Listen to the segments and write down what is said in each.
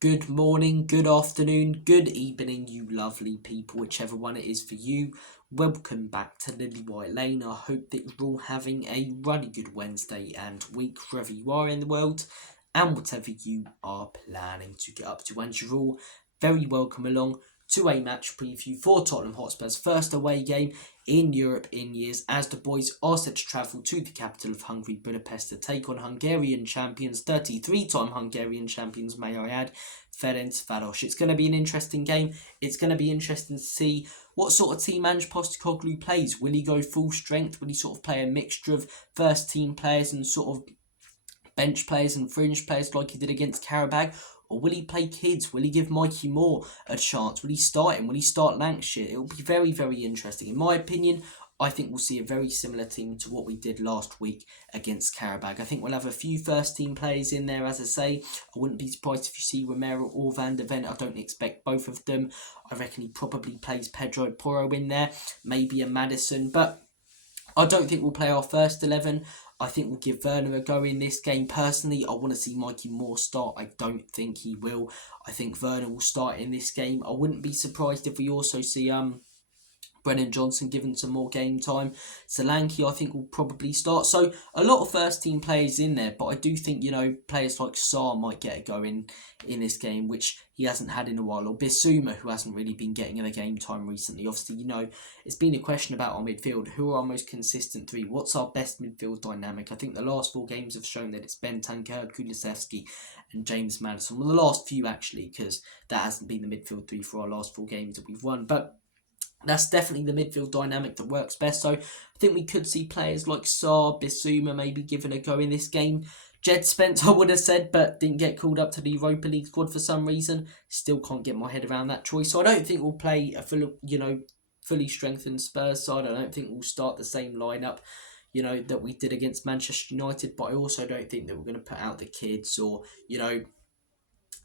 Good morning, good afternoon, good evening, you lovely people, whichever one it is for you. Welcome back to Lilywhite Lane. I hope that you're all having a really good Wednesday and week wherever you are in the world and whatever you are planning to get up to. And you're all very welcome along to a match preview for Tottenham Hotspur's first away game in Europe in years, as the boys are set to travel to the capital of Hungary, Budapest, to take on Hungarian champions, 33-time Hungarian champions, may I add, Ferencváros. It's going to be an interesting game. It's going to be interesting to see what sort of team Ange Postecoglou plays. Will he go full strength? Will he sort of play a mixture of first team players and sort of bench players and fringe players like he did against Karabag? Or will he play kids? Will he give Mikey Moore a chance? Will he start him? Will he start Lancashire? It will be very, very interesting. In my opinion, I think we'll see a very similar team to what we did last week against Karabag. I think we'll have a few first team players in there, as I say. I wouldn't be surprised if you see Romero or Van der Ven. I don't expect both of them. I reckon he probably plays Pedro Porro in there, maybe a Madison, but I don't think we'll play our first 11. I think we'll give Werner a go in this game. Personally, I want to see Mikey Moore start. I don't think he will. I think Werner will start in this game. I wouldn't be surprised if we also see Brennan Johnson given some more game time. Solanke, I think, will probably start. So, a lot of first team players in there, but I do think, players like Sarr might get a go in this game, which he hasn't had in a while. Or Bissouma, who hasn't really been getting the game time recently. Obviously, it's been a question about our midfield. Who are our most consistent three? What's our best midfield dynamic? I think the last 4 games have shown that it's Bentancur, Kulusevski and James Maddison. Well, the last few, actually, because that hasn't been the midfield three for our last 4 games that we've won. But that's definitely the midfield dynamic that works best. So I think we could see players like Sarr, Bissouma maybe given a go in this game. Jed Spence, I would have said, but didn't get called up to the Europa League squad for some reason. Still can't get my head around that choice. So I don't think we'll play a fully strengthened Spurs side. I don't think we'll start the same lineup, that we did against Manchester United. But I also don't think that we're going to put out the kids or,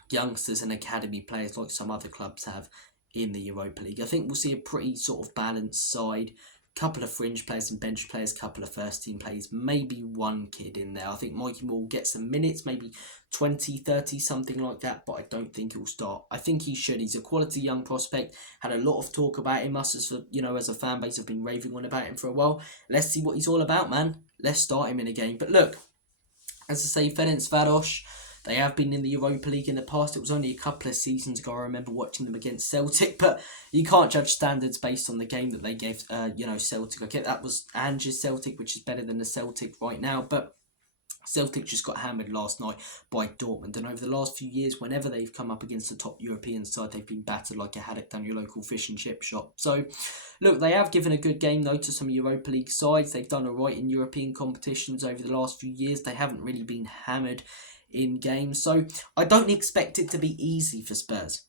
youngsters and academy players like some other clubs have in the Europa League. I think we'll see a pretty sort of balanced side. Couple of fringe players and bench players, couple of first team players, maybe one kid in there. I think Mikey Moore will get some minutes, maybe 20, 30, something like that, but I don't think he'll start. I think he should. He's a quality young prospect. Had a lot of talk about him. Us as a fan base have been raving on about him for a while. Let's see what he's all about, man. Let's start him in a game. But look, as I say, Ferencváros, they have been in the Europa League in the past. It was only a couple of seasons ago. I remember watching them against Celtic, but you can't judge standards based on the game that they gave, Celtic. I get that was Ange's Celtic, which is better than the Celtic right now, but Celtic just got hammered last night by Dortmund, and over the last few years, whenever they've come up against the top European side, they've been battered like a haddock down your local fish and chip shop. So, look, they have given a good game, though, to some Europa League sides. They've done all right in European competitions over the last few years. They haven't really been hammered in games, so I don't expect it to be easy for Spurs.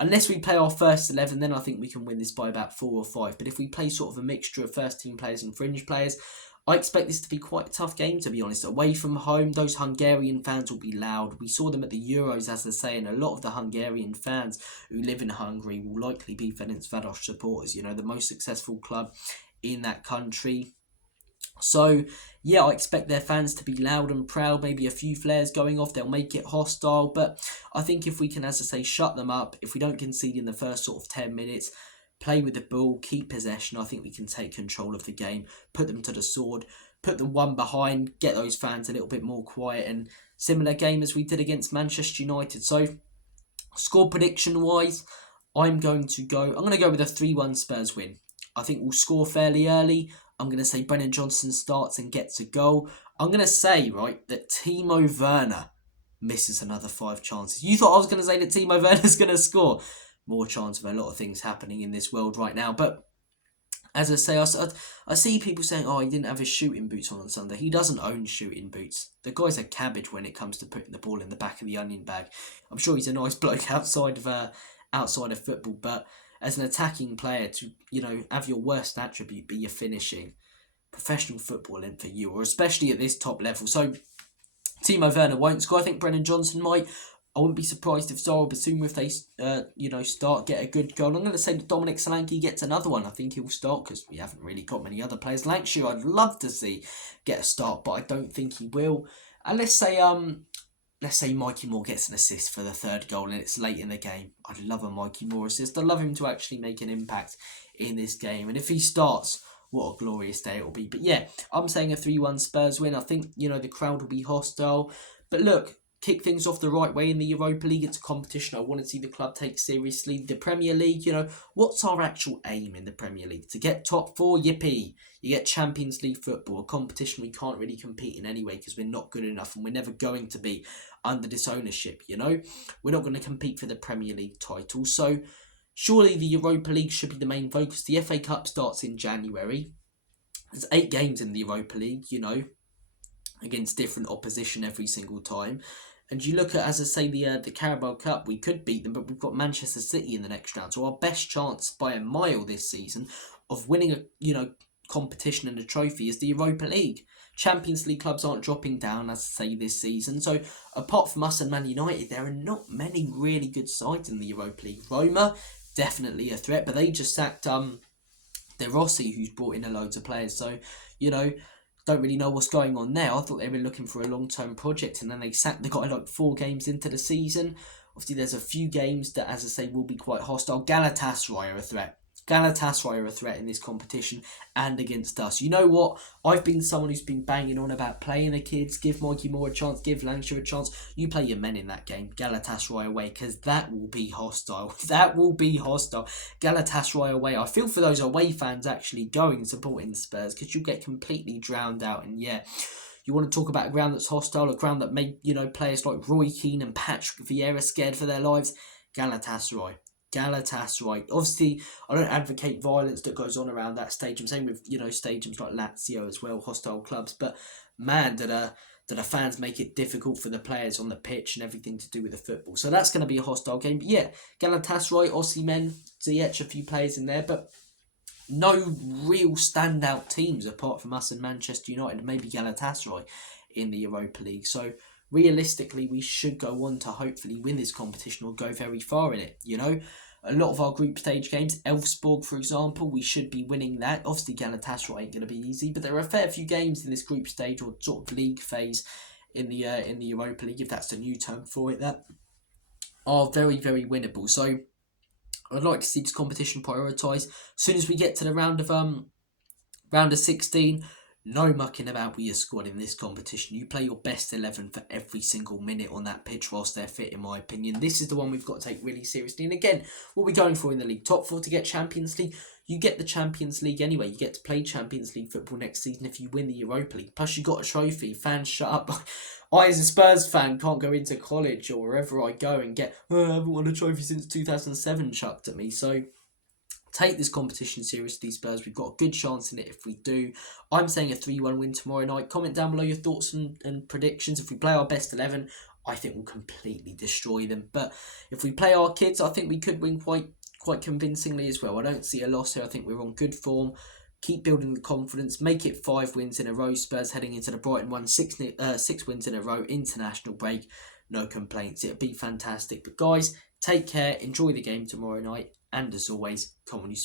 Unless we play our first 11, then I think we can win this by about 4 or 5. But if we play sort of a mixture of first team players and fringe players, I expect this to be quite a tough game, to be honest. Away from home, those Hungarian fans will be loud. We saw them at the Euros, as I say, and a lot of the Hungarian fans who live in Hungary will likely be Ferencváros supporters, the most successful club in that country. So, yeah, I expect their fans to be loud and proud, maybe a few flares going off, they'll make it hostile, but I think if we can, as I say, shut them up, if we don't concede in the first sort of 10 minutes, play with the ball, keep possession, I think we can take control of the game, put them to the sword, put them one behind, get those fans a little bit more quiet, and similar game as we did against Manchester United. So, score prediction-wise, I'm going to go with a 3-1 Spurs win. I think we'll score fairly early. I'm going to say Brennan Johnson starts and gets a goal. I'm going to say, that Timo Werner misses another 5 chances. You thought I was going to say that Timo Werner's going to score. More chance of a lot of things happening in this world right now. But as I say, I see people saying, he didn't have his shooting boots on Sunday. He doesn't own shooting boots. The guy's a cabbage when it comes to putting the ball in the back of the onion bag. I'm sure he's a nice bloke outside of football, but as an attacking player to, have your worst attribute be your finishing, professional football isn't for you, or especially at this top level. So, Timo Werner won't score. I think Brennan Johnson might. I wouldn't be surprised if Sarr or Bissouma, if they, get a good goal. I'm going to say that Dominic Solanke gets another one. I think he'll start because we haven't really got many other players. Lancashire, I'd love to see get a start, but I don't think he will. And let's say, let's say Mikey Moore gets an assist for the third goal and it's late in the game. I'd love a Mikey Moore assist. I'd love him to actually make an impact in this game. And if he starts, what a glorious day it will be. But yeah, I'm saying a 3-1 Spurs win. I think, the crowd will be hostile. But look, kick things off the right way in the Europa League. It's a competition I want to see the club take seriously. The Premier League, what's our actual aim in the Premier League? To get top 4, yippee. You get Champions League football, a competition we can't really compete in anyway because we're not good enough and we're never going to be under this ownership, We're not going to compete for the Premier League title. So surely the Europa League should be the main focus. The FA Cup starts in January. There's 8 games in the Europa League, against different opposition every single time. And you look at, as I say, the Carabao Cup, we could beat them, but we've got Manchester City in the next round. So our best chance by a mile this season of winning a competition and a trophy is the Europa League. Champions League clubs aren't dropping down, as I say, this season. So apart from us and Man United, there are not many really good sides in the Europa League. Roma, definitely a threat, but they just sacked De Rossi, who's brought in a loads of players. So, don't really know what's going on there. I thought they were looking for a long-term project, and then they got like 4 games into the season. Obviously, there's a few games that, as I say, will be quite hostile. Galatasaray are a threat. Galatasaray are a threat in this competition and against us. You know what? I've been someone who's been banging on about playing the kids, give Mikey Moore a chance, give Lancashire a chance. You play your men in that game, Galatasaray away, because that will be hostile. That will be hostile. Galatasaray away. I feel for those away fans actually going and supporting the Spurs because you'll get completely drowned out. And yeah, you want to talk about a ground that's hostile, a ground that made, players like Roy Keane and Patrick Vieira scared for their lives. Galatasaray. Obviously, I don't advocate violence that goes on around that stadium. Same with, stadiums like Lazio as well, hostile clubs. But man, that the fans make it difficult for the players on the pitch and everything to do with the football. So that's going to be a hostile game. But yeah, Galatasaray, Osimhen, Ziyech, a few players in there. But no real standout teams apart from us and Manchester United and maybe Galatasaray in the Europa League. So realistically, we should go on to hopefully win this competition or go very far in it, A lot of our group stage games, Elfsborg, for example, we should be winning that. Obviously, Galatasaray ain't going to be easy, but there are a fair few games in this group stage or sort of league phase in the Europa League, if that's the new term for it, that are very, very winnable. So I'd like to see this competition prioritised. As soon as we get to the round of 16, no mucking about with your squad in this competition. You play your best 11 for every single minute on that pitch whilst they're fit, in my opinion. This is the one we've got to take really seriously. And again, what are we going for in the league? Top 4 to get Champions League? You get the Champions League anyway. You get to play Champions League football next season if you win the Europa League. Plus, you got a trophy. Fans, shut up. I, as a Spurs fan, can't go into college or wherever I go and get, I haven't won a trophy since 2007 chucked at me. So take this competition seriously, Spurs. We've got a good chance in it if we do. I'm saying a 3-1 win tomorrow night. Comment down below your thoughts and predictions. If we play our best 11, I think we'll completely destroy them. But if we play our kids, I think we could win quite convincingly as well. I don't see a loss here. I think we're on good form. Keep building the confidence. Make it 5 wins in a row. Spurs heading into the Brighton one. 6 wins in a row. International break. No complaints. It'll be fantastic. But guys, take care. Enjoy the game tomorrow night. And as always, come on, you